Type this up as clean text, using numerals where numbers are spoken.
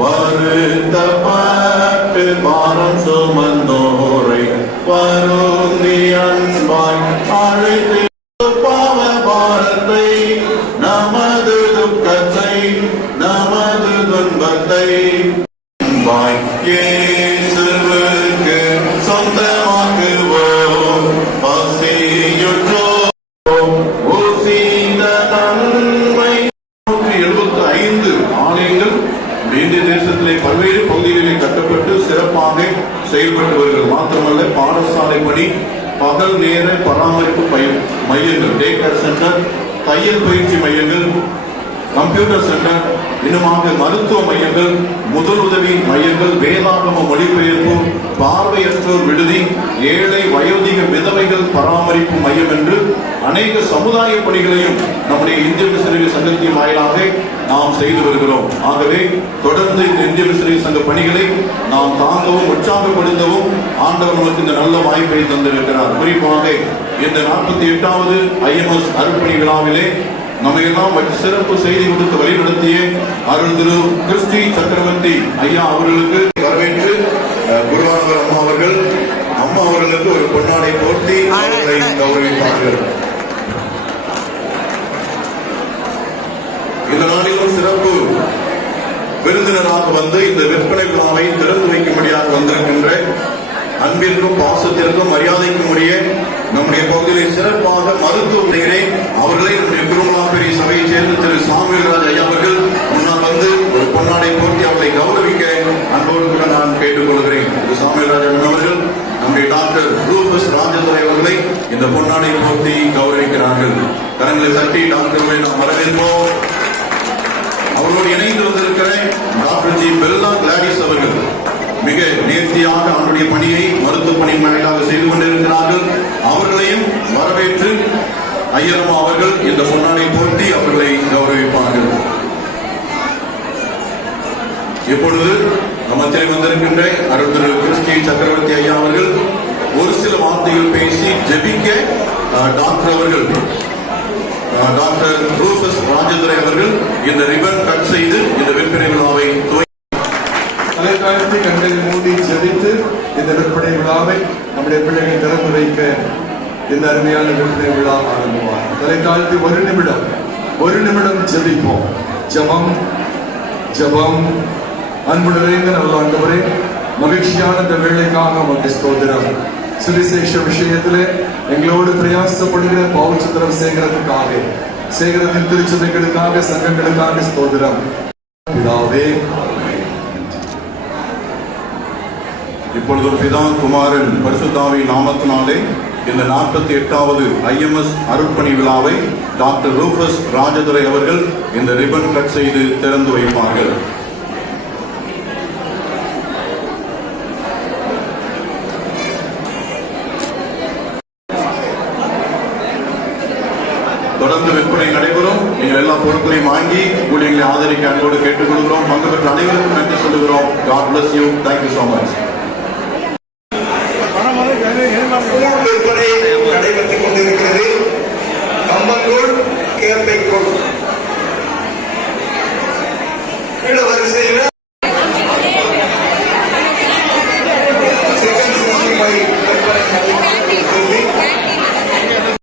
வருத்தப்பட்டு பாரம் சுமந்தோரை வருந்தி அன்பாய் அழைத்து பாவ பாரத்தை நமது துக்கத்தை நமது துன்பத்தை அன்பாய் இயேசுவுக்கு சொந்தமாக்குவோம். பசியுற்றோம் உசித நன்மை. 175 ஆலயங்கள் இந்திய தேசத்திலே பல்வேறு பகுதிகளிலே கட்டப்பட்டு சிறப்பாக செயல்பட்டு வருகிறது. மாத்திரமல்ல, பாடசாலை பணி, பகல் நேர பராமரிப்பு மையங்கள், டே கேர் சென்டர், தையல் பயிற்சி மையங்கள், கம்ப்யூட்டர் சென்டர், இன்னுமாக மருத்துவ மையங்கள், முதலுதவி மையங்கள், வேதாகம மொழிபெயர்ப்பு, பார்வையற்றோர் விடுதி, ஏழை வயோதிக விதவைகள் பராமரிப்பு மையம் என்று அநேக சமுதாய பணிகளையும் நம்முடைய இந்திய மிஷனரி சங்கத்தின் வாயிலாக நாம் செய்து வருகிறோம். ஆகவே தொடர்ந்து இந்த இந்திய மிஷனரி சங்க பணிகளை நாம் தாங்கவும் உற்சாகப்படுத்தவும் ஆண்டவர் நமக்கு இந்த நல்ல வாய்ப்பை தந்திருக்கிறார். குறிப்பாக இந்த 48வது IMS அருட்பணி விழாவிலே நம்மையெல்லாம் சிறப்பு செய்தி கொடுத்து வழிநடத்திய அருள் திரு கிறிஸ்டி சக்கரவர்த்தி ஐயா அவர்களுக்கு வரவேற்று குருவானவர் அம்மா அவர்களுக்கு ஒரு பொன்னாடை போர்த்தி கௌரவிப்பார்கள். இந்த நாளிலும் சிறப்பு விருந்தினராக வந்து இந்த விற்பனை விழாவை திறந்து வைக்கும்படியாக வந்திருக்கின்ற அன்பிற்கும் பாசத்திற்கும் மரியாதைக்கும் உரிய நம்முடைய பகுதியில் சிறப்பாக மருத்துவ அவர்களை நம்முடைய குருமலாப்பேரி சபையை சேர்ந்த திரு சாமுவேல் ராஜ் ஐயா அவர்கள் முன்னால் வந்து ஒரு பொன்னாடை போட்டி அவர்களை கௌரவிக்க அன்போடு கூட நான் கேட்டுக்கொள்கிறேன். திரு சாமுவேல் ராஜ் அவர்கள் நம்முடைய டாக்டர் ரூபஸ் ராஜதுரை அவர்களை இந்த பொன்னாடை போட்டி கௌரவிக்கிறார்கள். கரங்களை தட்டி டாக்டர்களை நாம் வரவேற்போம். அவரோடு இணைந்து வந்திருக்கிற டாக்டர் ஜி பெல்லா கிளாடிஸ் அவர்கள் மிக நேர்த்தியாக அவருடைய பணியை மருத்துவ பணி மேலாக செய்து கொண்டிருக்கிறார்கள். அவர்களையும் வரவேற்று ஐயரம்மா அவர்கள் இந்த பொன்னாடை போட்டி அவர்களை கௌரவிப்பார்கள். இப்பொழுது மத்தியிலே வந்திருக்கின்ற அருள் திரு கிறிஸ்டி சக்கரவர்த்தி ஐயா அவர்கள் ஒரு சில வார்த்தைகள் பேசி ஜெபிக்க டாக்டர் அவர்கள் டாக்டர் ரூபஸ் ராஜதுரை அவர்கள் இந்த ரிபன் கட் செய்து இந்த விற்பனை விழாவை தலைக்காலத்தை கண்களை மூடி ஜெபித்து இந்த விற்பனை விழாவை நம்முடைய பிள்ளைகள் திறந்து வைக்க இந்த அருமையான விற்பனை விழா ஆரம்பமாகும். தலைக்காலத்தை ஒரு நிமிடம் ஜெபிப்போம். ஜெபம். அன்பு நிறைந்த நல்ல ஆண்டவரே, மகிழ்ச்சியான இந்த வேளைக்காக உமக்கு ஸ்தோத்திரம். சுவிசேஷ விஷயத்திலே எங்களோடு பிரயாசப்படுகிற பவுல் சேகரத்தின் திருச்சபைகளுக்காக சங்கங்களுக்காக ஸ்தோத்திரம். பிதாவே, இப்பொழுது பிதா குமாரன் பரிசுத்தாவி நாமத்தினாலே இந்த 48வது IMS அருட்பணி விழாவை டாக்டர் ரூபஸ் ராஜதுரை அவர்கள் இந்த ரிபன் கட் செய்து திறந்து வைப்பார்கள். தொடர்ந்து விற்பனை நடைபெறும். நீங்கள் எல்லா பொருட்களையும் வாங்கி ஊழியர்களை ஆதரிக்க அன்போடு கேட்டுக் கொள்கிறோம். பங்கு பெற்ற அனைவருக்கும் நன்றி சொல்லுகிறோம். God bless you. Thank you so much. நடைபெற்றுக் கொண்டிருக்கிறது. கம்பங்கூழ், கேப்பைக்கூழ்